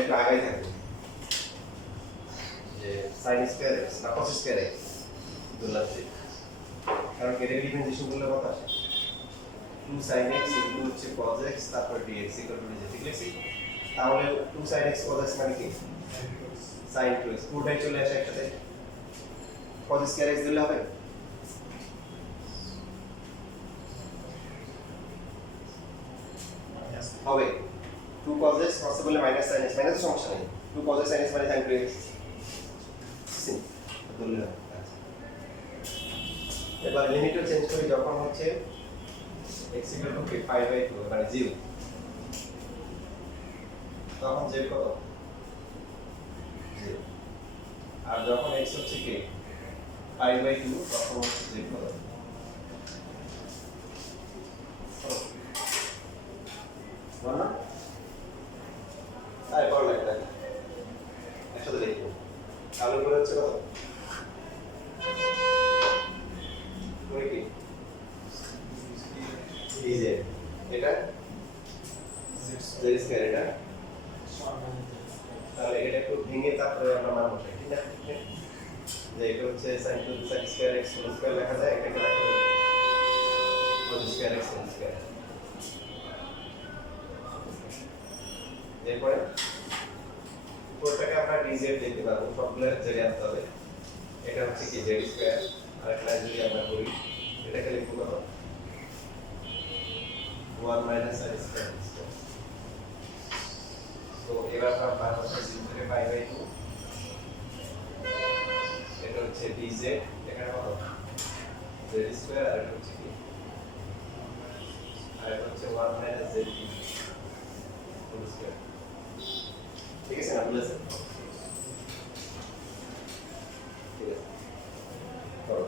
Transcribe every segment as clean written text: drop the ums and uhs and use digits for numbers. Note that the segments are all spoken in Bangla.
একটু আগাই থাকবো যে সাইন স্কয়ার এক্স না কস স্কয়ার এক্স দুলাতে, কারণ এর এলিমেন্টেশন করলে কত আসে 2 sin x ইনটু হচ্ছে cos x তারপর dx ইকুয়াল টু ডিজে, ঠিক আছে? তাহলে 2 sin x cos x মানে কি sin 2x, পুরোটাই চলে আসে একসাথে, cos স্কয়ার x দিলে হবে হবে 2 cos x possible minus sin x minus সমস্যা নেই, 2 cos x sin x মানে sin 2x বললে হবে। এবার লিমিটও চেঞ্জ করি যখন হচ্ছে x equal to 5/2 মানে 0, তখন z কত 0, আর যখন x হচ্ছে কি 5/2 তখন হচ্ছে z কত না তাই বড় লাগবে একসাথে লিখবো, তাহলে করে হচ্ছে কত করে কি dz, এটা z স্কয়ার, এটা তাহলে এটা একটু ভেঙে তারপরে আমরা মান বসাই, ঠিক আছে? যে এটা হচ্ছে sin 2 sin square x whole square লেখা যায়, এটাকে লেখা যায় cos square x whole square. এরপরে পুরোটাকে আমরা dz লিখতে পারবো, সবগুলো জায়গায় আনতে হবে, এটা হচ্ছে কি z স্কয়ার, আর একটা যদি আমরা করি এটাকে লিখব কত 1 মাইনাস sin স্কয়ার। তো এবার আমরা মান হচ্ছে 0 থেকে π/2, এটা হচ্ছে dz, এখানে কত z স্কয়ার, আর এটা হচ্ছে কি আর এটা হচ্ছে 1 মাইনাস z হোল স্কয়ার, ঠিক আছে না? বুঝেছেন? ঠিক আছে করো।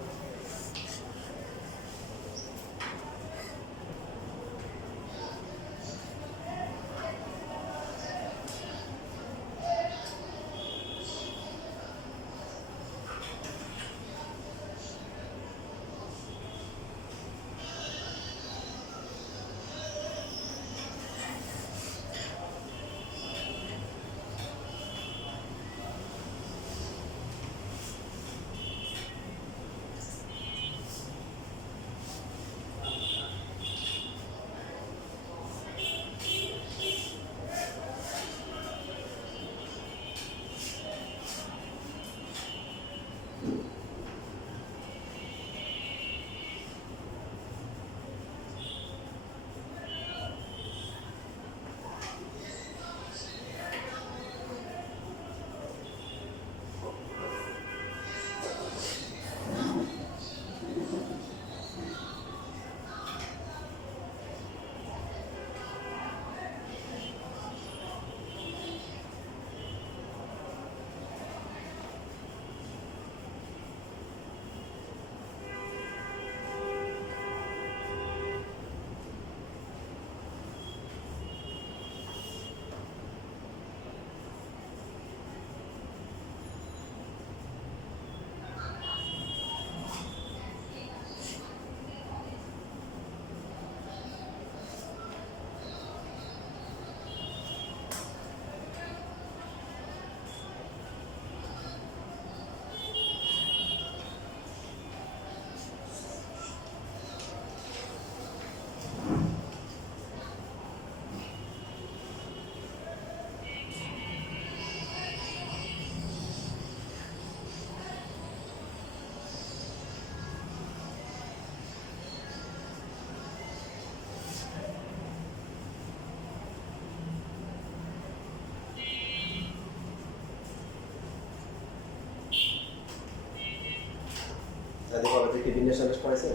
দাদি বলো যে কি বিন্যাস আবেশ পড়েছে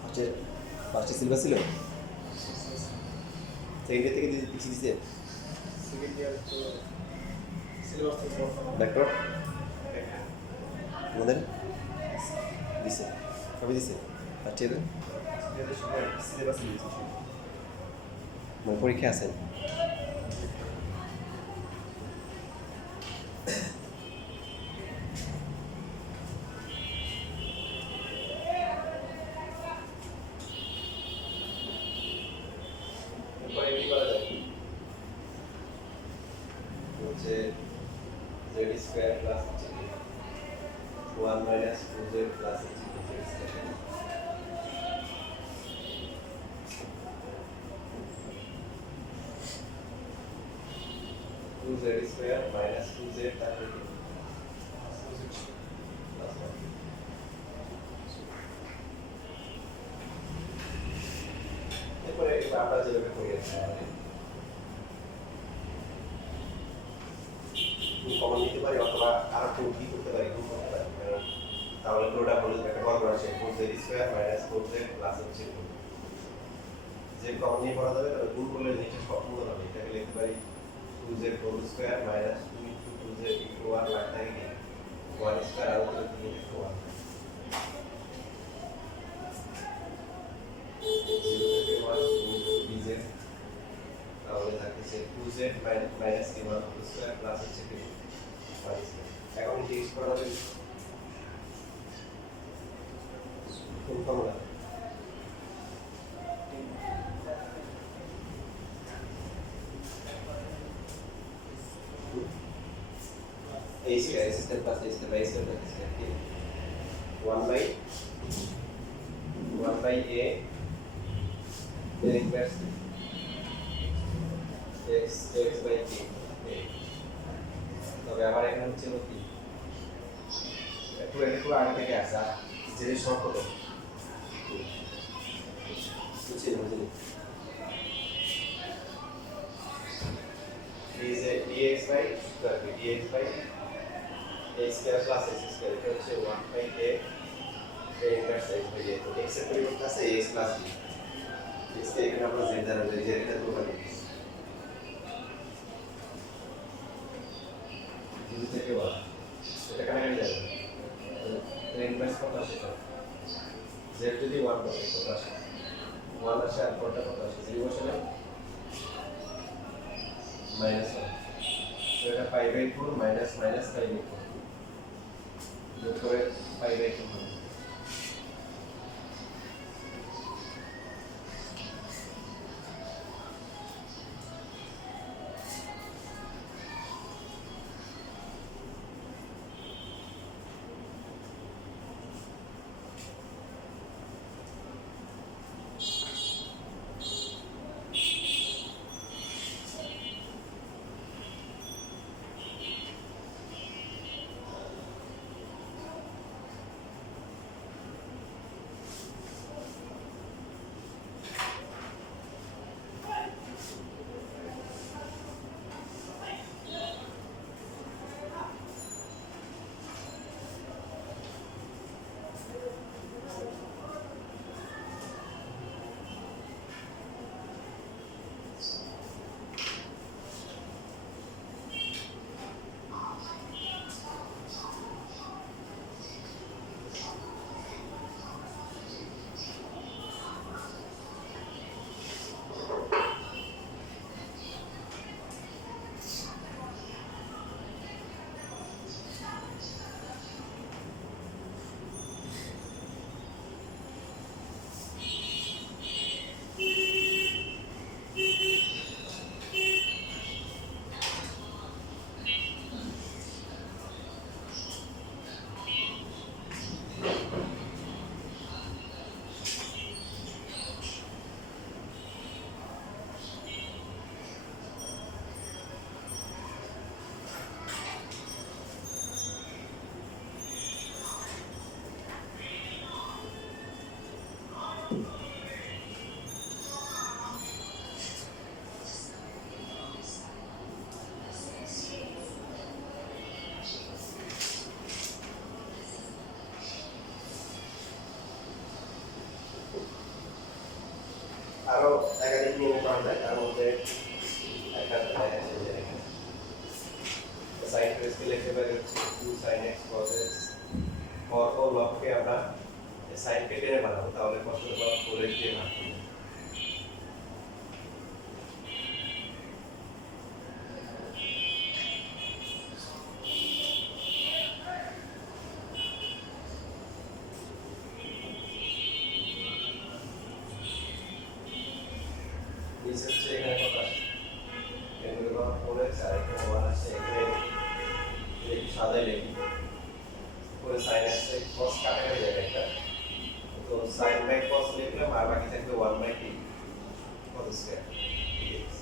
ফার্স্টে ফার্স্টে সিলেবাস ছিল, সেকেন্ড থেকে পিছিয়ে দিছে সেকেন্ড ইয়ার তো সিলেবাস তো ভেক্টর তোমাদের দিছে কবে দিছে ফার্স্ট ইয়ারে সিলেবাস দিয়েছি মানে পরীক্ষা আছে হচ্ছে জেড স্কোয়ার প্লাস হচ্ছে 1 মাইনাস 2z প্লাস হচ্ছে z square. Two z square minus 2z তারপরে কি প্লাস 1। এরপরে আমরা যেভাবে করি কমন নিতে পারি অথবা আরো কোন কি করতে পারি গুণ করতে পারি, কারণ তাহলে পুরোটা বলে একটা বর্গ আসে 4z square minus 4z plus হচ্ছে 2 যে কমন নিয়ে করা যাবে তাহলে গুণ করলে জিনিসটা সম্পূর্ণ হবে। এটাকে লিখতে পারি 2z whole square minus 2 into 2z into 1 বাদ থাকে কি 1 স্কয়ার আর উপরে 3 ইনটু 1 0 থেকে 1 ইনটু dz তাহলে থাকছে 2z minus 1 whole square plus হচ্ছে 2 এখন ইন্টিগ্রেট করা হবে কোন formula a square plus a square by square plus a square 1 by a then inverse x by t তবে আমার এখানে হচ্ছে কি একটু আগে থেকে আসা যে সম্পর্ক বুঝছি dx by square dx by a square plus x square এটা হচ্ছে 1 by a inverse x by a তো x এর পরিবর্তে আছে x plus b x কে এখানে আমরা z দ্বারা z এটা তো পারি 0 থেকে 1 এটা কানে যাবে তো ইনভার্স কত আসে z যদি 1 বসে কত আসে 1 আসে আর কোনটা কত আসে 0 বসে না মাইনাস 1 তো এটা pi by 4 minus minus pi by 4 যোগ করে পাই বাই 2 হবে। আরো একাধিক নিয়ম করা যায়, তার মধ্যে একটা আছে যে সাইন টু স্কেল লিখতে পারি হচ্ছে 2 sin x cos x ফর ও লবকে আমরা সাইন কে টেনে বানাবো, তাহলে কষ্ট পাওয়া 4x দিয়ে ভাগ করব। নিচে হচ্ছে এখানে কত আসে এগুলো 4x আর এখানে 1 আসে, এখানে সাজাই লিখি পরে সাইন এক্স কস কাটাকাটি যাবে একটা তো সাইন বাই কস লিখলাম আর বাকি থাকবে 1 বাই টি কত স্কয়ার ডিএক্স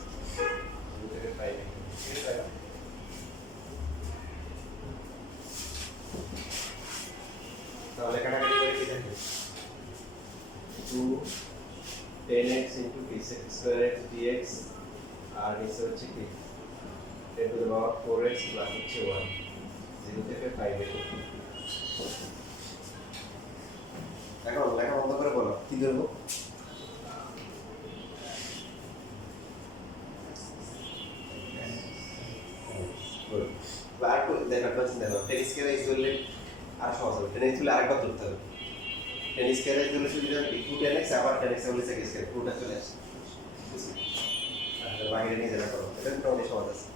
থেকে পাই ঠিক আছে তাহলে কাটাকাটি করে কি থাকে 2 10x into t square x dx আর নিচে হচ্ছে কি 10 to the power 4x plus হচ্ছে 1 0 থেকে 5 এ এখন লেখা বন্ধ করে বলো কি করবো আর তো দেখা চিন্তা করো টেনিস খেলা ইজুয়ালি আর সহজ হবে টেনিস খেলা আরেকবার ধরতে হবে টেনিস খেলা ইজুয়ালি সুবিধা কি 2 10x আবার 10x হলে সেকেন্ড স্কয়ার পুরোটা চলে আসে আর বাইরে নিয়ে যেটা করো এটা তো অনেক সহজ আছে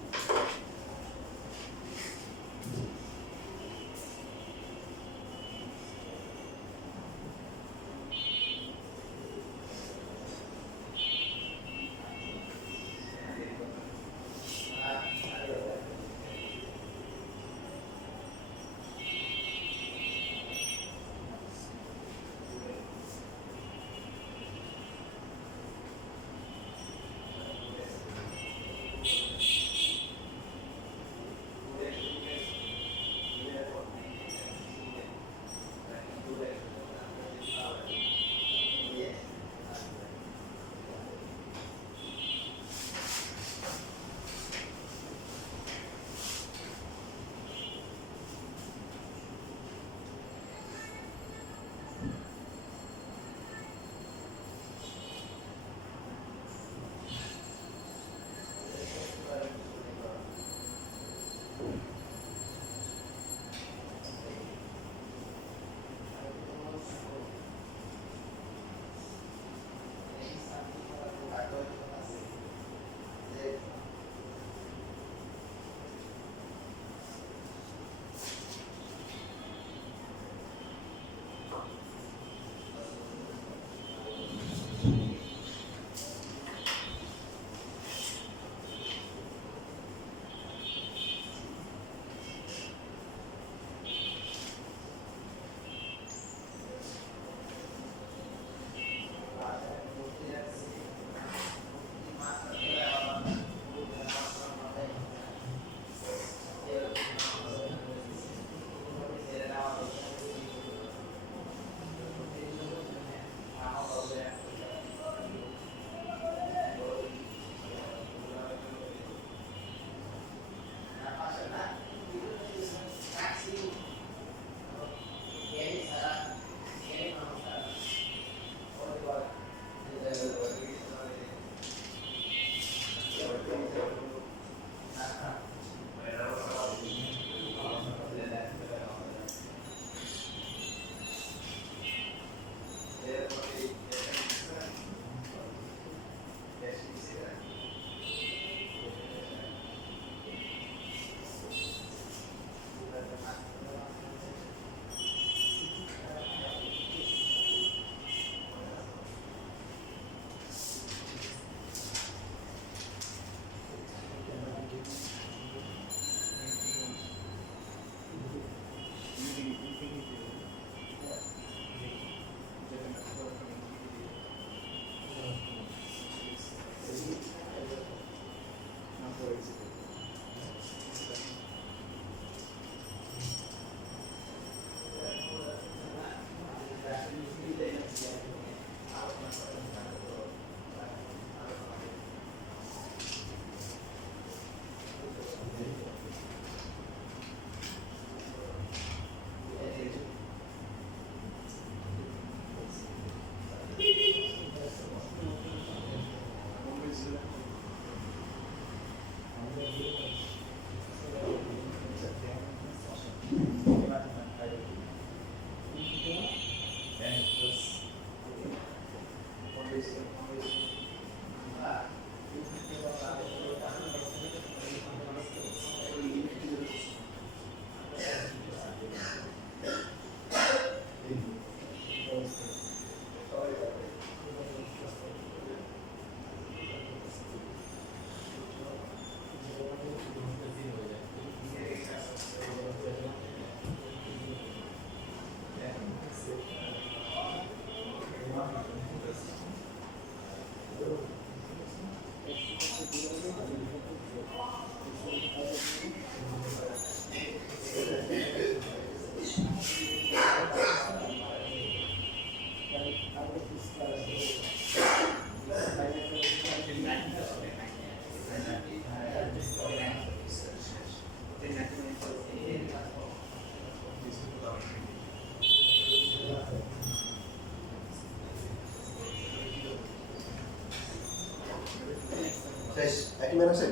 শেষ একই ম্যান আছে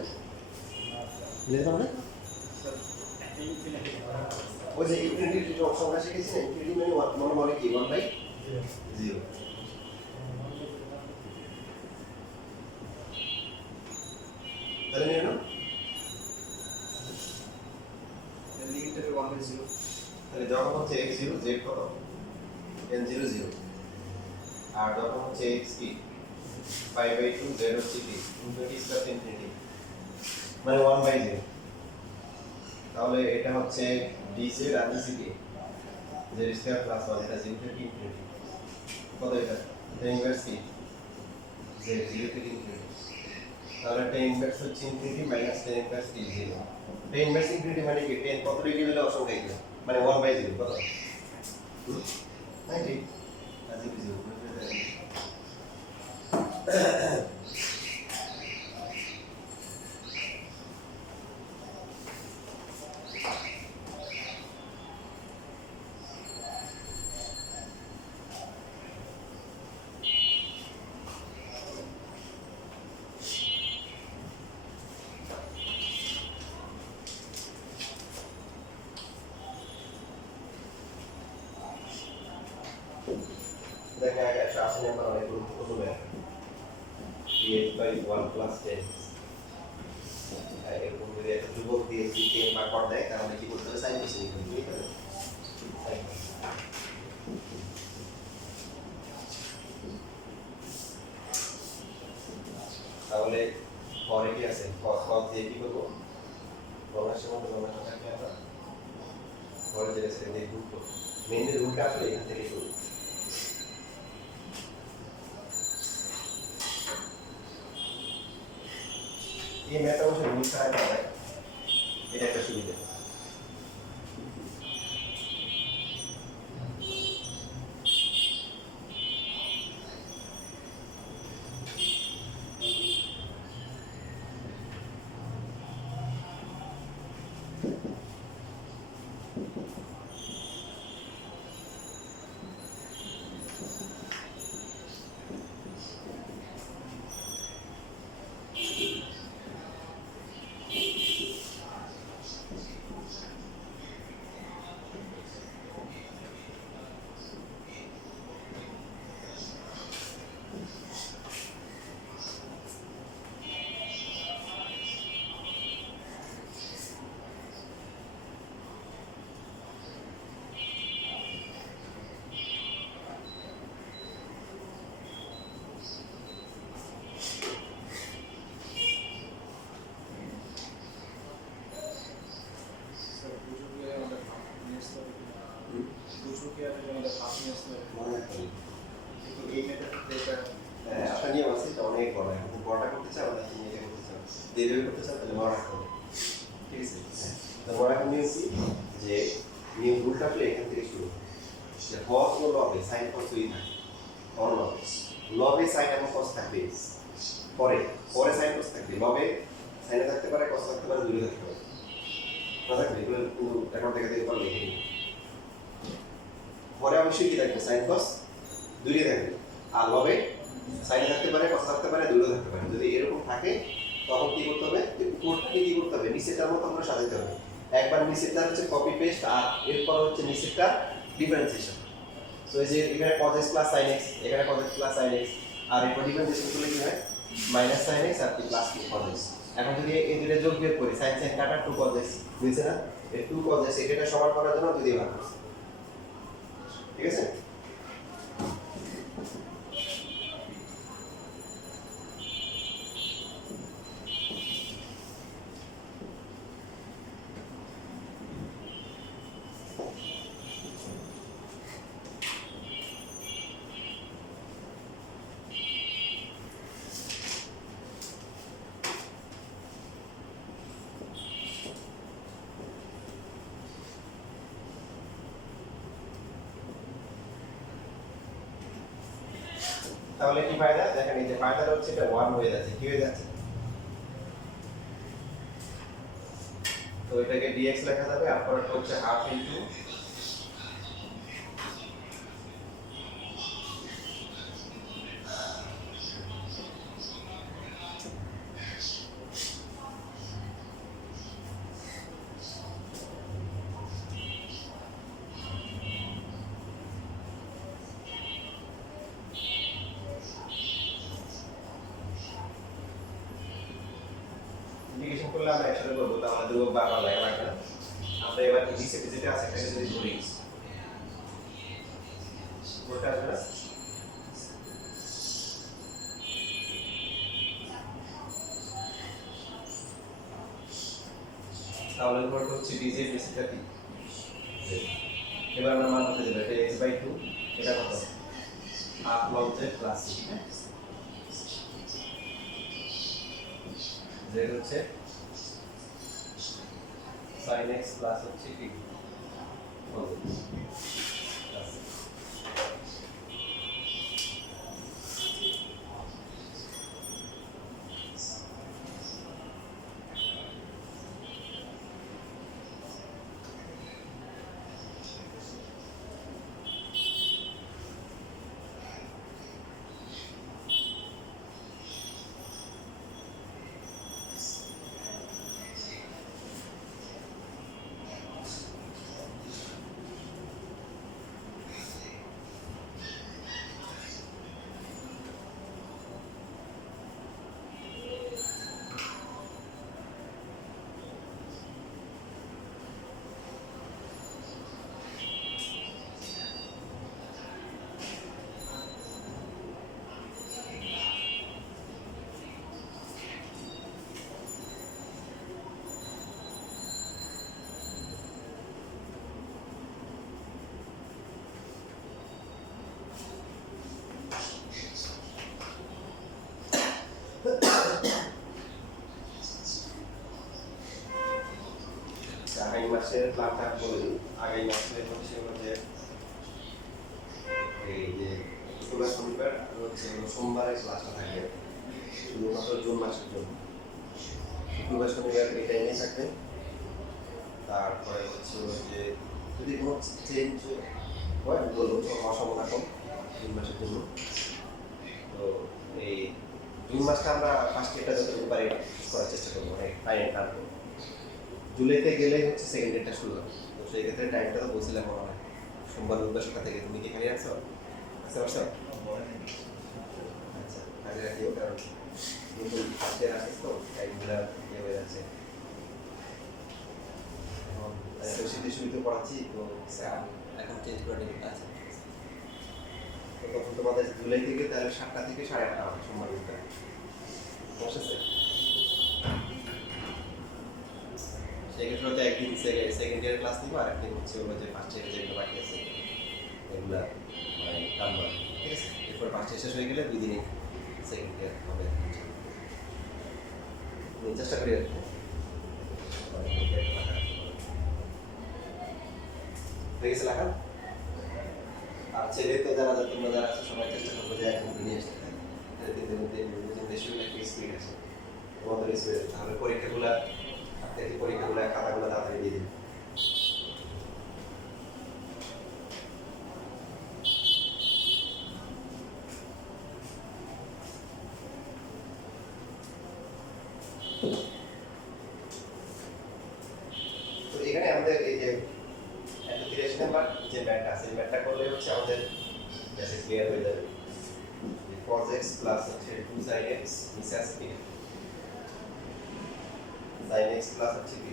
বুঝতে পারলে ওই যে ইনফিনিটি যে অপশনটা শিখেছি না ইনফিনিটি মানে মনে মনে কি 1/0 তাহলে নিয়ে নাও লিমিটটা 1/0 তাহলে যখন হচ্ছে x0 z কত n0 0 আর যখন হচ্ছে x কি pi/2 z হচ্ছে কি ইনফিনিটি প্লাস ইনফিনিটি মানে 1/0 তাহলে এটা হচ্ছে dz আর dc কি z স্কয়ার প্লাস 1 এটা 0 থেকে ইনফিনিটি কত এটা এটা ইনভার্স কি z 0 থেকে ইনফিনিটি তাহলে এটা ইনভার্স হচ্ছে ইনফিনিটি মাইনাস tan ইনভার্স কি 0 tan ইনভার্স ইনফিনিটি মানে কি tan কত ডিগ্রি হলে অসংখ্য হবে মানে 1/0 কত ঠিক আজি বুঝো देखा है शासन ने बनाने को तो में ये by 1 plus 10 এরকম যদি একটা ধ্রুবক দিয়ে c কে ভাগ করে দেয় তাহলে কি করতে হবে sin বেশি নিতে হবে তাহলে পরে কি আছে cos দিয়ে কি করব গণনার সময় গণনাটাকে আমরা পরে যে সেটা দিয়ে গুণ করব মেইনলি রুটটা আসলে এখান থেকে শুরু ये मैं तो उसे रूल का है এটা একটা সুবিধা আপনার নিয়ম আছে এটা অনেক বড় এখন বড়টা করতে চান না তুমি এটা করতে চান দেরি করতে চান তাহলে বড় রাখতে হবে ঠিক আছে তো বড় রাখার নিয়ম কি যে নিয়ম রুলটা প্লে এখান থেকে শুরু যে cos ও লবে sin cos দুই থাকে অন লবে লবে sin এবং cos থাকবে পরে পরে sin cos থাকবে লবে sin থাকতে পারে cos থাকতে পারে দুই থাকতে পারে কথা কি এগুলো পুরো রেকর্ড দেখে দিতে পারলে লিখে পরে অবশ্যই কি থাকবে sin cos দুইটা থাকবে আর লবে sin থাকতে পারে cos থাকতে পারে দুইটা থাকতে পারে যদি এরকম থাকে তখন কি করতে হবে যে উপরটাকে কি করতে হবে নিচেরটার মতো আমরা সাজাতে হবে একবার নিচেরটা হচ্ছে কপি পেস্ট আর এরপর হচ্ছে নিচেরটা ডিফারেন্সিয়েশন সো এই যে এখানে cos x plus sin x এখানে cos x plus sin x আর এরপর ডিফারেন্সিয়েশন করলে কি হয় মাইনাস sin x আর প্লাস cos x এখন যদি এই দুটো যোগ বিয়োগ করি sin sin কাটা 2 cos x বুঝছেন না এই 2 cos x এটা সমান করার জন্য দুই দিয়ে ভাগ করছি ঠিক আছে তাহলে কি ফায়দা দেখেন এই যে ফায়দাটা হচ্ছে এটা 1 হয়ে যাচ্ছে কি হয়ে যাচ্ছে তো এটাকে dx লেখা যাবে আপনারটা হচ্ছে হাফ ইনটু ইন্টিগ্রেশন করলে আমরা একসাথে করবো তো আমাদের ধ্রুবক বারবার লাগে না আমরা এবার নিচে যেটা আছে এটাকে যদি ধরি ওটা আসবে না তাহলে উপরটা হচ্ছে dz বেসিকটা কি এবার আমরা মান বসে দেব এটা x/2 এটা কত half log z plus c z হচ্ছে sin x প্লাস হচ্ছে কি log z প্লাস আগামী মাসের প্ল্যানটা বলে দিই আগামী মাসে হচ্ছে যে এই যে শুক্রবার শনিবার হচ্ছে সোমবারে ক্লাসটা থাকে শুধুমাত্র জুন মাসের জন্য শুক্রবার শনিবার এই টাইমে থাকবেন তারপরে হচ্ছে যে যদি কোনো চেঞ্জ হয় বলুন অসম্ভাবনা কম জুন মাসের জন্য তো এই জুন মাসটা আমরা ফার্স্ট ডেটটা যতটুকু পারি করার চেষ্টা করবো মানে টাইম কাটবো জুলাইতে গেলে হচ্ছে সেকেন্ড ডেটটা শুরু হবে তো সেই ক্ষেত্রে টাইমটা তো বলছিলাম মনে হয় সোমবার বুধবার সকাল থেকে তুমি কি খালি রাখছো আচ্ছা পারছো আচ্ছা কাজে রাখিও কারণ নতুন ফার্স্টে রাখিস তো টাইমগুলো ইয়ে হয়ে যাচ্ছে শীতে শুরুতে পড়াচ্ছি তো এখন চেঞ্জ করে নিতে আছে তো তখন তোমাদের জুলাই থেকে তাহলে 7টা থেকে 8:30 হবে সোমবার বুধবার বসেছে সেক্ষেত্রে হয়তো একদিন সেকেন্ড ইয়ার ক্লাস নিবো আর একদিন হচ্ছে ওগুলো যে ফার্স্ট ইয়ারে যেগুলো বাকি আছে এগুলো মানে টানবো ঠিক আছে এরপর ফার্স্ট ইয়ার শেষ হয়ে গেলে 2 দিনে সেকেন্ড ইয়ার হবে আমি চেষ্টা করি আর কি হয়ে গেছে লেখা আর ছেলে তো যারা তোমরা যারা আছে সবাই চেষ্টা করবো যে এখন নিয়ে আসতে দিনের মধ্যে বেশি একটা স্পিড আছে তোমাদের স্পিড তাহলে পরীক্ষাগুলো আপনাদের পরীক্ষাগুলো খাতাগুলো তাড়াতাড়ি দিয়ে দিন তো এখানে আমাদের এই যে 183 নাম্বার যে ম্যাথটা আছে এই ম্যাথটা করলে হচ্ছে আমাদের যাতে ক্লিয়ার হয়ে যাবে cos x প্লাস হচ্ছে 2 sin x নিচে আছে কি sin x প্লাস হচ্ছে কি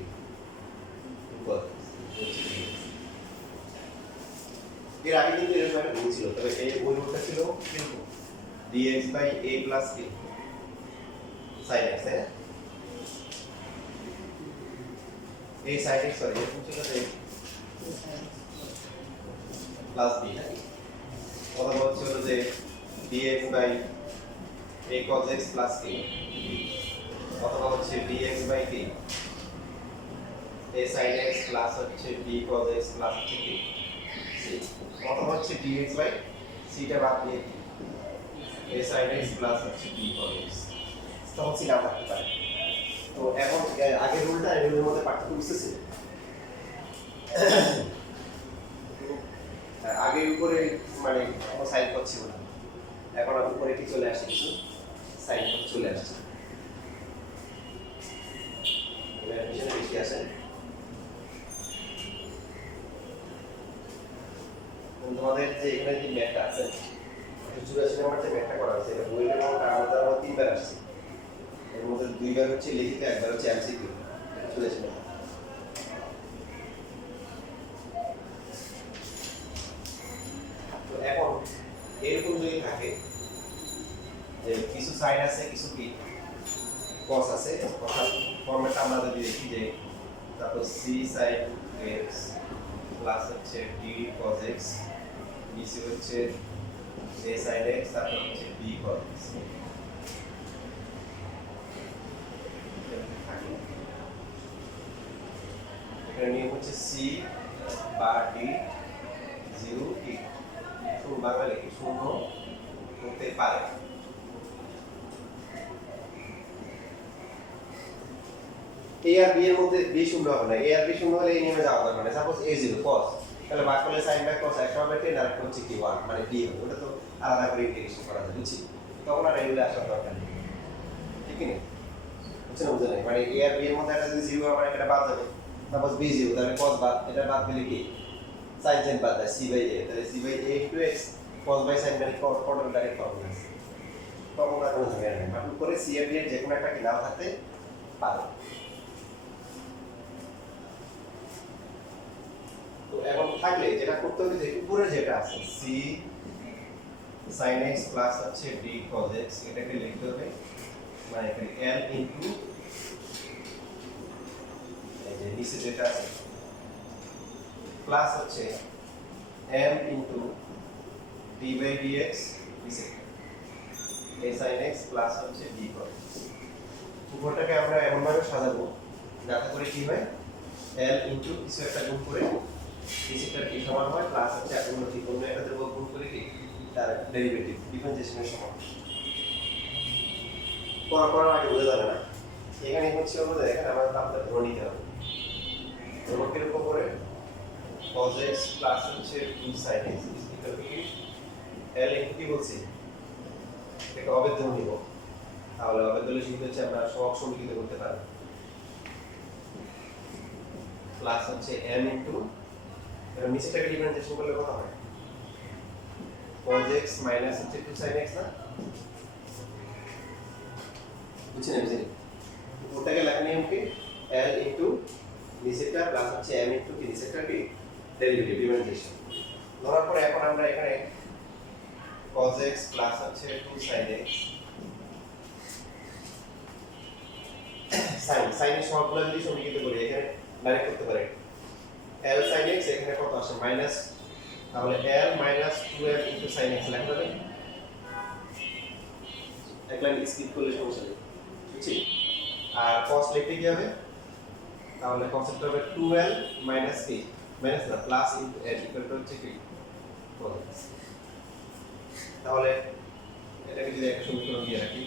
2 cos x হচ্ছে কি এর আগে কিন্তু এরকম একটা রুল ছিল তবে এই ওই রুলটা ছিল কিন্তু dx বাই a প্লাস কি sin x তাই না এই sin x সরি এরকম ছিল যে প্লাস b নাকি কথা বলছে হলো যে dx by a cos x plus কি অথবা হচ্ছে dx বাই কি a sin x প্লাস হচ্ছে b cos x প্লাস হচ্ছে কি c অথবা হচ্ছে dx বাই c টা বাদ দিয়ে কি a sin x প্লাস হচ্ছে b cos x তখন সি নাও থাকতে পারে। তো এখন আগের রুলটা এই রুলের মধ্যে পার্থক্য বুঝতেছি। আগে উপরে মানে কোনো সাইন করছিল না, এখন আর উপরে কি চলে আসছে কিছু সাইন চলে আসছে। পিছনে বেশি আসে তোমাদের যে এখানে যে ম্যাথটা আছে 84 নাম্বার যে ম্যাথটা করা হয়েছে এটা বইয়ের মধ্যে আমাদের আরো 3 বার আসছে, এর মধ্যে 2 বার হচ্ছে লিখিত, একবার হচ্ছে এমসিকিউ চলে আসে। তো এখন এরকম যদি থাকে যে কিছু সাইন আছে কিছু কি cos আছে, অর্থাৎ ফরম্যাটটা আমরা যদি দেখি যে তারপর c sin x প্লাস হচ্ছে d cos x bc হচ্ছে a sin x তারপর হচ্ছে b cos x। এখানে নিয়ম হচ্ছে c বা d 0 কি শূন্য বাংলা লিখি শূন্য হতে পারে। a আর b এর মধ্যে b শূন্য হবে না, a আর b শূন্য হলে এই নিয়মে যাওয়া যাবে না। সাপোজ a 0 cos, তাহলে ভাগ করলে sin বাই cos একটা হবে 10 আর একটা হচ্ছে কি 1 মানে d হবে, ওটা তো আলাদা করে ইন্টিগ্রেশন করা যায় বুঝছি, তখন আর এগুলো আসার দরকার নেই, ঠিক কি না? বুঝছেন বুঝে নাই মানে a আর b এর মধ্যে একটা যদি 0 হবে এটা বাদ যাবে, সাপোজ b 0 তাহলে cos বাদ, এটা বাদ দিলে কি sin বাদ যায় c বাই a, তাহলে c by a into x cos by sin মানে cos টোটাল ডাইরেক্ট ফর্মুলা আছে, তখন আর কোনো ঝামেলা নেই। বাট উপরে c আর b এর যে কোনো একটা কি নাও থাকতে পারে। তো এখন থাকলে যেটা করতে হবে যে উপরে যেটা আছে c sin x প্লাস হচ্ছে d cos x এটাকে লিখতে হবে মানে এখানে l ইনটু এই যে নিচে যেটা আছে প্লাস হচ্ছে m into d by dx নিচে a sin x প্লাস হচ্ছে d cos x। উপরটাকে আমরা এমন ভাবে সাজাবো যাতে করে কি হয় l ইনটু কিছু একটা গুণ করে নিচেরটার কি সমান হয় প্লাস হচ্ছে এখন ঠিক অন্য একটা দেব গুণ করে কি তার ডেরিভেটিভ ডিফারেন্সিয়েশনের সমান। করার আগে বোঝা যাবে না এখানে হচ্ছে আমাদের এখানে আমাদের তাপটা ধরে নিতে হবে, এবং কিরকম করে cos x প্লাস হচ্ছে 2 sin x ইকুয়াল টু কি l ইনটু কি বলছি এটা অবেদ্য নিব, তাহলে অবেদ্য হলে শুধু হচ্ছে আমরা সহগ সমীকরণ করতে পারি প্লাস হচ্ছে m ইনটু এর নিচেটাকে ডিফারেন্সিয়েশন করলে কত হয় cos x মাইনাস হচ্ছে 2 sin x না, বুঝছেন বুঝছেন ওটাকে লেখা নিয়ম কি l ইনটু নিচেটা প্লাস হচ্ছে m ইনটু কি নিচেটা কি ডেরিভেটিভ ডিফারেন্সিয়েশন ধরার পরে এখন আমরা এখানে cos x প্লাস হচ্ছে 2 sin x sin এর সবগুলো যদি সমীকৃত করি এখানে ডাইরেক্ট করতে পারি l sin x এখানে কত আসে মাইনাস, তাহলে l minus 2l into sin x লেখা যাবে, এক লাইন স্কিপ করলে সমস্যা নেই বুঝছি। আর cos লিখতে কি হবে তাহলে cos এর হবে 2l মাইনাস কি মাইনাস না plus into l equal to হচ্ছে কি cos x। তাহলে এটাকে যদি একটা সমীকরণ দিয়ে রাখি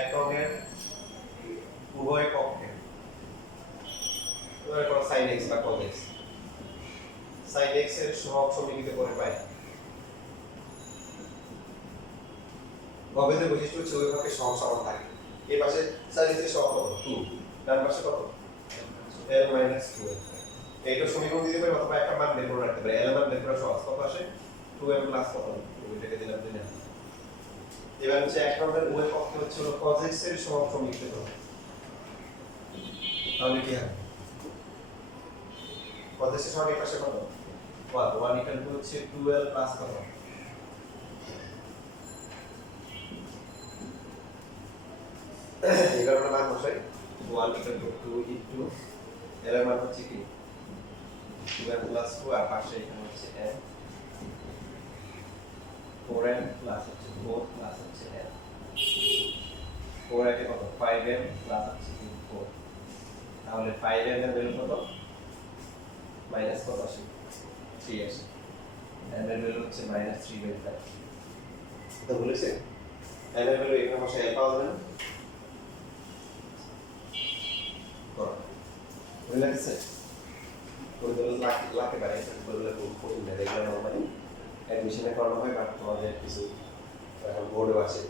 এক রঙের উভয় পক্ষে এবার কোন sin x বা cos x, sin x এর সহগ সমীকৃত করে পাই গবেদের বৈশিষ্ট্য হচ্ছে ওই পক্ষে সহগ সমান থাকে, এই পাশে sin x এর সহগ কত 2 ডান পাশে কত l মাইনাস 2l, এইটা সমীকরণ দিতে পারি অথবা একটা মান বের করে রাখতে পারি, l এর মান বের করা সহজ, কত আসে 2m প্লাস কত ওইটাকে দিলাম দিলাম। এবার হচ্ছে এক নম্বরের উভয় পক্ষে হচ্ছে হলো cos x এর সহগ সমীকৃত হবে, তাহলে কি হবে cos x এর সহগ এই পাশে কত 1 ইকুয়াল টু হচ্ছে 2l প্লাস কত 11 এর মান বসাই 1 ইকুয়াল টু 2 ইনটু l এর মান হচ্ছে কি 2l প্লাস 2 আর পাশে এখানে হচ্ছে m 4m প্লাস হচ্ছে 4 প্লাস হচ্ছে m 4 একে কত 5m প্লাস হচ্ছে 4, তাহলে 5m এর ভ্যালু কত মাইনাস কত আসে 3 আসে, m এর ভ্যালু হচ্ছে -3/5 তো বলেছেন এল এর ভ্যালু এখানে বসে এল পাওয়া যাবে না করো বুঝে লাগছে করে দিলে লাগতে পারে করে দিলে খুব রেগুলার নর্মালি অ্যাডমিশনে করানো হয় বাট তোমাদের কিছু এখন বোর্ডেও আছে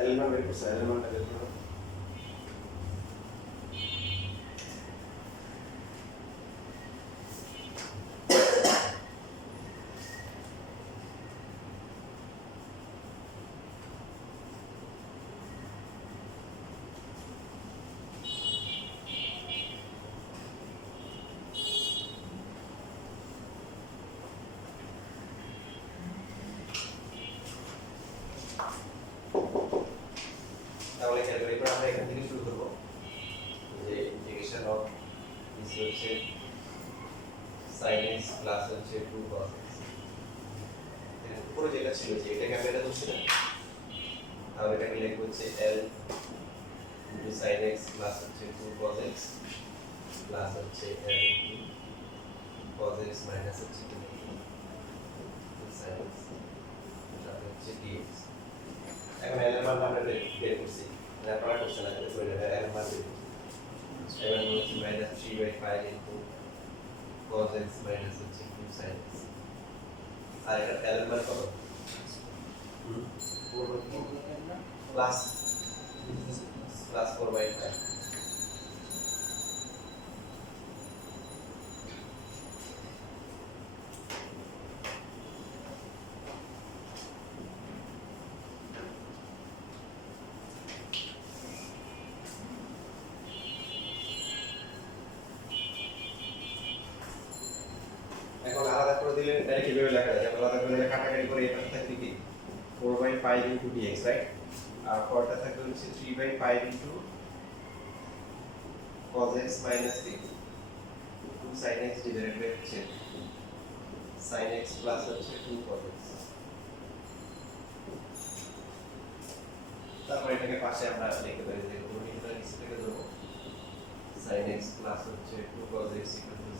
এলিমেন্ট বের করছে এলিমেন্টটা বের করো তাহলে ক্যালকুলেট করে আমরা এখান থেকে শুরু করব যে ইন্টিগ্রেশন অফ দিস হচ্ছে sin x প্লাস হচ্ছে 2 cos x পুরো যেটা ছিল যে এটাকে আমরা এটা ধরছি না তাহলে এটাকে লিখব হচ্ছে l sin x প্লাস হচ্ছে 2 cos x প্লাস হচ্ছে l cos x মাইনাস হচ্ছে 2 sin x তাহলে হচ্ছে dx এখন l এর মান আমরা বের করছি আপনারা করছেন না তাহলে করে নেবেন l এর মান বের এবার হচ্ছে minus 3/5 into cos x minus হচ্ছে 2 sin x আর এটা l এর মান কত প্লাস 4/5 এখন আলাদা করে দিলে এটা কিভাবে লেখা যায় আলাদা করে দিলে কাটাকাটি করে এটা থাকবে কি 4/5 ইনটু dx রাইট আর পরটা থাকবে হচ্ছে 3/5 into cos x minus 2 sin x divided by হচ্ছে sin x প্লাস হচ্ছে 2 cos x তারপর এটাকে পাশে আমরা লিখতে পারি যে রুটটা নিচে থেকে দেব sin x প্লাস হচ্ছে 2 cos x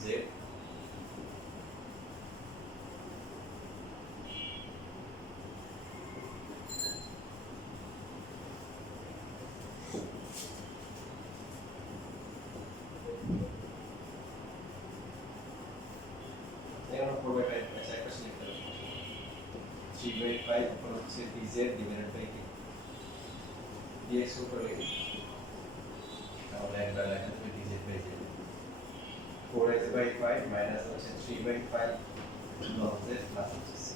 z 3/5 উপর হচ্ছে dz ডিভাইডেড বাই কি dx উপর লিখি তাহলে একবার লেখা যাবে dz by z 4x/5 minus হচ্ছে 3/5 log z প্লাস হচ্ছে c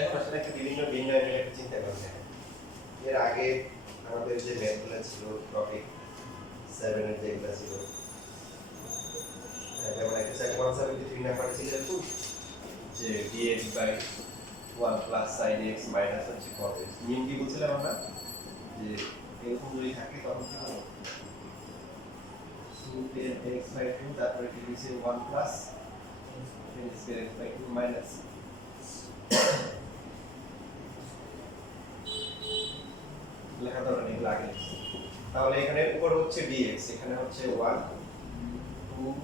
এখন আসলে একটা বিভিন্ন এর একটা চিন্তা করতে হয় এর আগে আমাদের যে ম্যাথগুলো ছিল টপিক 7 এর যেগুলো ছিল যেমন এক্সারসাইজ 173 নাম্বারে ছিল তো যে dx by 1 plus sin x minus হচ্ছে cos x নিয়ম কি বলছিলাম আমরা যে এরকম যদি থাকে তখন কি হবে tan x বাই 2 তারপরে কি দিছে 1 plus tan x by 2 minus লেখা দরকার নেই লাগে তাহলে এখানে উপর হচ্ছে dx এখানে হচ্ছে 1 2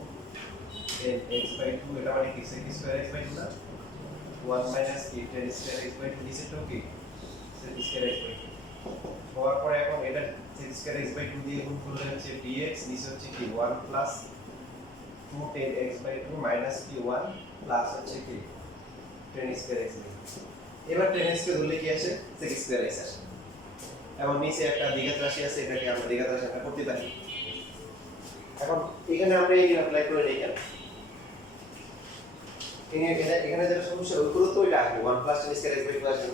tan x বাই 2 এটা মানে কি sec স্কয়ার x বাই 2 না 1 মাইনাস কি tan স্কয়ার x বাই 2 নিচে তো কি sec স্কয়ার x বাই 2 হওয়ার পরে এখন এটা sec স্কয়ার x বাই 2 দিয়ে গুণ করলে হচ্ছে dx নিচে হচ্ছে কি 1 plus 2 tan x by 2 minus কি 1 প্লাস হচ্ছে কি tan স্কয়ার x বাই 2 এবার tan x কে ধরলে কি আসে sec স্কয়ার x আসে এবং নিচে একটা দ্বিঘাত রাশি আছে এটাকে আমরা দ্বিঘাত রাশি আমরা করতে পারি এখন এখানে আমরা এই অ্যাপ্লাই করে নেই কেন এখানে যেটা সমস্যা উপরে তো এটা আসবে 1 plus tan square x by 2 আসবে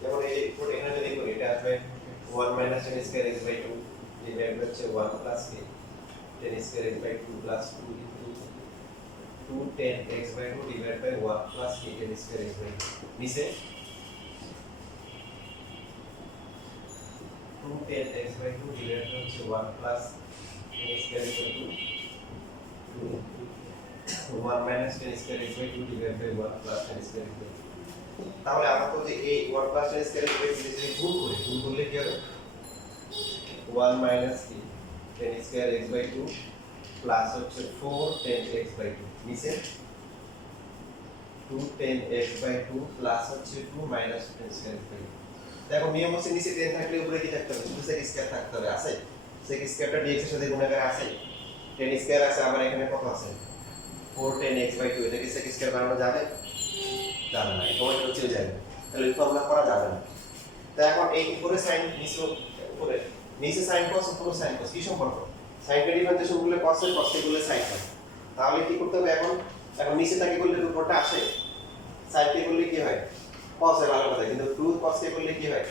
যেমন এই উপরে এখানে যদি করি এটা আসবে 1 minus tan square x by 2 divide হচ্ছে 1 প্লাস কি tan square x by 2 plus 2 into 2 tan x by 2 divide by 1 plus কি tan স্কয়ার x বাই 2 নিচে 2 tan x by 2 divided হচ্ছে 1 plus tan square x by 2 1 minus tan square x by 2 divided by 1 plus tan square x by 2 তাহলে আমরা তো যে এই 1 plus tan square x by 2 যদি গুণ করলে কি হবে 1 minus কি 10 স্কয়ার x বাই 2 প্লাস হচ্ছে 4 10 x বাই 2 নিচে 2 10 x বাই 2 প্লাস হচ্ছে 2 মাইনাস 10 স্কয়ার x বাই 2 দেখো নিয়ম হচ্ছে নিচে 10 থাকলে উপরে কি থাকতে হবে শুধু sec স্কয়ার থাকতে হবে আছে sec স্কয়ারটা dx এর সাথে গুণাকার আছে 10 স্কয়ার আছে আবার এখানে কত আছে 4 10 x বাই 2 এটাকে sec স্কয়ার বানানো যাবে যাবে না এটা হচ্ছে যাবে তাহলে এই ফর্মুলা করা যাবে না তো এখন এই উপরে sin উপরে নিচে sin cos উপরে sin cos কি সম্পর্ক sin কে ডিফারেন্সিয়েশন করলে cos এর cos কে করলে sin হয় তাহলে কি করতে হবে এখন নিচে তাকে করলে উপরটা আসে sin কে করলে কি হয় cos এর ভালো কথা কিন্তু 2 cos কে করলে কি হয়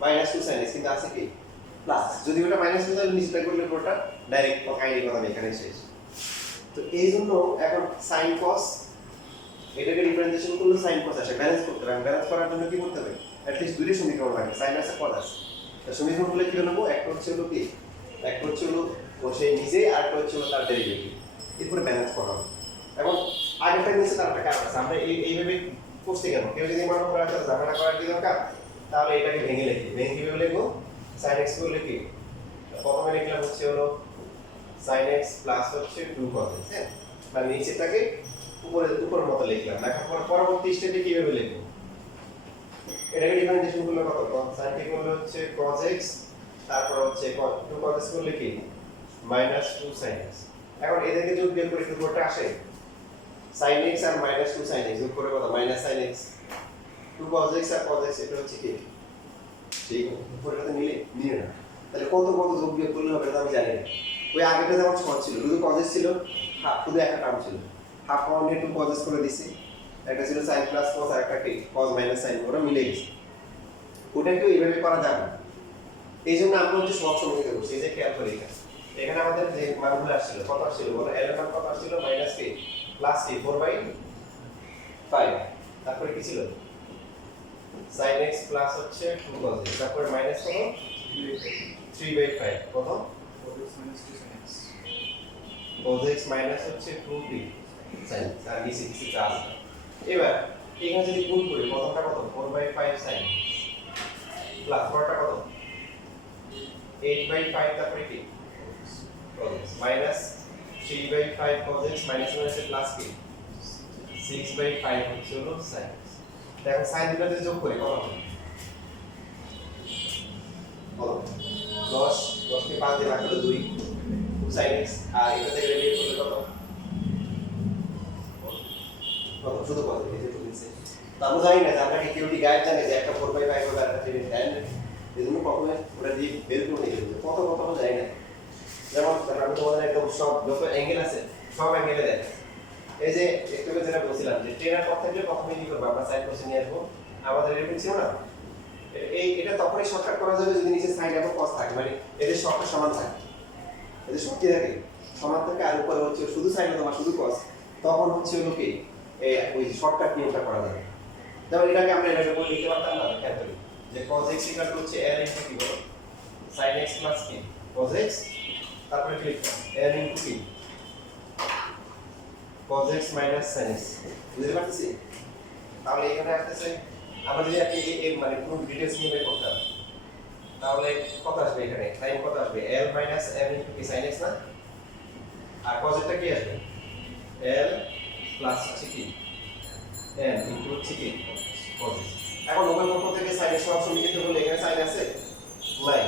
-2 sin কিন্তু আছে কি প্লাস যদি ওটা মাইনাস হয়ে তাহলে নিচে তাকে করলে উপরটা ডাইরেক্ট কাইন্ডলি কথা এখানে শেষ তো এই জন্য এখন sin cos এটাকে ডিফারেন্সিয়েশন করলে sin cos আসে ব্যালেন্স করতে হবে ব্যালেন্স করার জন্য কি করতে হবে at least দুইটা সমীকরণ লাগবে sin আছে cos আছে তো সমীকরণগুলো কি নেব একটা হচ্ছে হলো কি একটা হচ্ছে হলো ও সেই নিজে আর একটা হচ্ছে হলো তার ডেরিভেটিভ এরপরে ব্যালেন্স করা হবে এবং আগেরটা নিচে তার একটা কারণ আছে আমরা এইভাবে করতে কেন কেউ যদি মনে করে আসলে ঝামেলা করার কি দরকার তাহলে এটাকে ভেঙে কিভাবে লিখবো sin x করলে কি প্রথমে লিখলাম হচ্ছে হলো sin x প্লাস হচ্ছে 2 cos x হ্যাঁ মানে নিচেটাকে উপরের মতো লিখলাম লেখার পর পরবর্তী স্টেপে কিভাবে লিখব এটাকে ডিফারেন্সিয়েশন করলে কত sin কে করলে হচ্ছে cos x তারপর হচ্ছে 2 cos x করলে কি -2 sin x এখন এদেরকে যোগ বিয়োগ করে উপরটা আসে sin x আর -2 sin x যোগ করে কত -sin x 2 cos x আর cos x এটা হচ্ছে কি ঠিক উপরেটাতে মিলে না তাহলে কত যোগ বিয়োগ করলে হবে এটা আমি জানি না ওই আগেটা যেমন সহজ ছিল শুধু cos x ছিল শুধু একটা টার্ম ছিল হাফ পাউন্ড নিয়ে 2 cos x করে দিছি একটা ছিল sin প্লাস cos আর একটা কি cos মাইনাস sin ওরা মিলে গেছে ওটাকে এইভাবে করা যাবে না এই জন্য আমরা হচ্ছে সহজ সমীকরণ করছি এই যে খেয়াল করি এখানে আমাদের যে মানগুলো আসছিল কত আসছিল বলো l এর মান কত আসছিল মাইনাস k প্লাস k 4/5 তারপরে কি ছিল sin x প্লাস হচ্ছে 2 cos x তারপরে মাইনাস কত 3/5 কত 4x minus 2 sin x cos x minus হচ্ছে 2p sin আর নিচে কিছু চার্জ এবার এখানে যদি গুণ করি প্রথমটা কত 4/5 sin প্লাস পরটা কত 8/5 তারপরে কি cos x minus 3/5 cos x minus মাইনাসে প্লাস কি 6/5 হচ্ছে হলো sin x দেখো sin দুটোতে যোগ করি কত হবে বলো 10 কে 5 দিয়ে ভাগ করলে 2 sin x আর এটা থেকে রেডিয়েট করলে কত শুধু কত লিখে দিয়েছে তো আমরা জানি না যে আমরা কি কিউটি গাইড জানি যে একটা 4/5 হবে আর একটা 3/5 এজন্য প্রথমে ওটা দিয়ে বের করে নিয়ে যাবে কত আমরা জানি না যেমন আমি তোমাদের একদম সব যত অ্যাঙ্গেল আছে সব অ্যাঙ্গেলে দেখ এই যে একটু আগে যেটা বলছিলাম যে ট্রেনার পথ থেকে প্রথমে কি করব আমরা সাইড কোশ্চেন নিয়ে আসবো আমাদের এরকম ছিল না এটা তখনই শর্টকাট করা যাবে যদি নিচে সাইড এবং cos থাকে মানে এদের শর্টকাট সমান থাকে এদের শর্ট কি থাকে সমান থাকে আর উপরে হচ্ছে শুধু সাইড তোমার শুধু cos তখন হচ্ছে হলো কি ওই শর্টকাট নিয়মটা করা যাবে যেমন এটাকে আমরা এভাবে বলে লিখতে পারতাম না খেয়াল করি যে cos x হচ্ছে l ইনটু কি বলো sin x প্লাস কি cos x তারপরে কি লিখতাম l ইনটু কি cos x minus sin x বুঝতে পারতেছি তাহলে এখানে আসছে আমরা যদি এই মানে পুরো ডিটেইলস নিয়ে বের করতাম তাহলে কত আসবে এখানে sin কত আসবে l minus m into কি sin x না আর cos এটা কি আসবে l plus হচ্ছে কি m into হচ্ছে কি cos x এখন উভয় পক্ষ থেকে sin x সব সমীকৃত হলে এখানে sin আছে নাই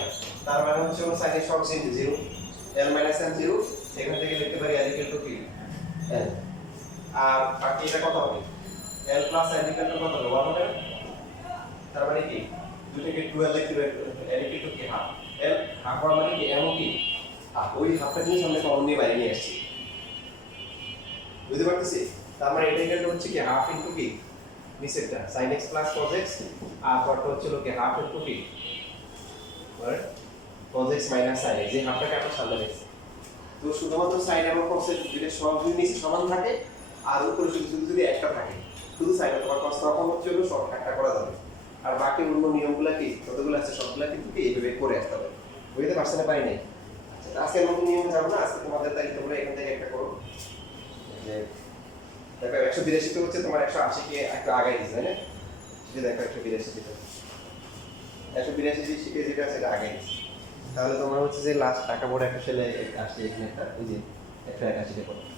তার মানে হচ্ছে sin x সব sin 0 l minus m 0 এখান থেকে লিখতে পারি l equal to কি l আর বাকি এটা কত হবে l plus n equal to কত হবে 1 হবে তার মানে কি দুটোকে 12 লিখতে পারি l equal to কি হাফ l হাফ হওয়ার মানে কি m কি হাফ ওই হাফটা নিয়ে সামনে কমন নিয়ে বাইরে নিয়ে আসছি বুঝতে পারতেছি তার মানে এটা equal to হচ্ছে কি হাফ ইনটু কি নিচেরটা sin x plus cos x আর পরটা হচ্ছে কি হাফ ইনটু কি right cos x minus sin x যে হাফটাকে আমরা সামনে রেখেছি তো শুধুমাত্র sin এবং cos এর দুটো সব দুই নিচে সমান থাকে আর উপরে শুধু যদি একটা থাকে শুধু sin অথবা cos তখন হচ্ছে হলো শর্টকাটটা করা যাবে আর বাকি অন্য নিয়মগুলো কি কতগুলো আছে সবগুলো কিন্তু এইভাবে করে আসতে হবে বুঝতে পারছেন না পারি নাই আচ্ছা আজকে নতুন নিয়ম যাব না আজকে তোমাদের তাই তোমরা এখান থেকে একটা করো যে দেখো 182 তে হচ্ছে তোমার 180 কে একটু আগাই দিছে তাই না যে দেখো 182 তে 182 শিখে যেটা আছে এটা আগাই দিছে তাহলে তোমার হচ্ছে যে লাস্ট টাকা পড়ে একটা ছেলে আসছে এখানে একটা এই যে 181 টাকা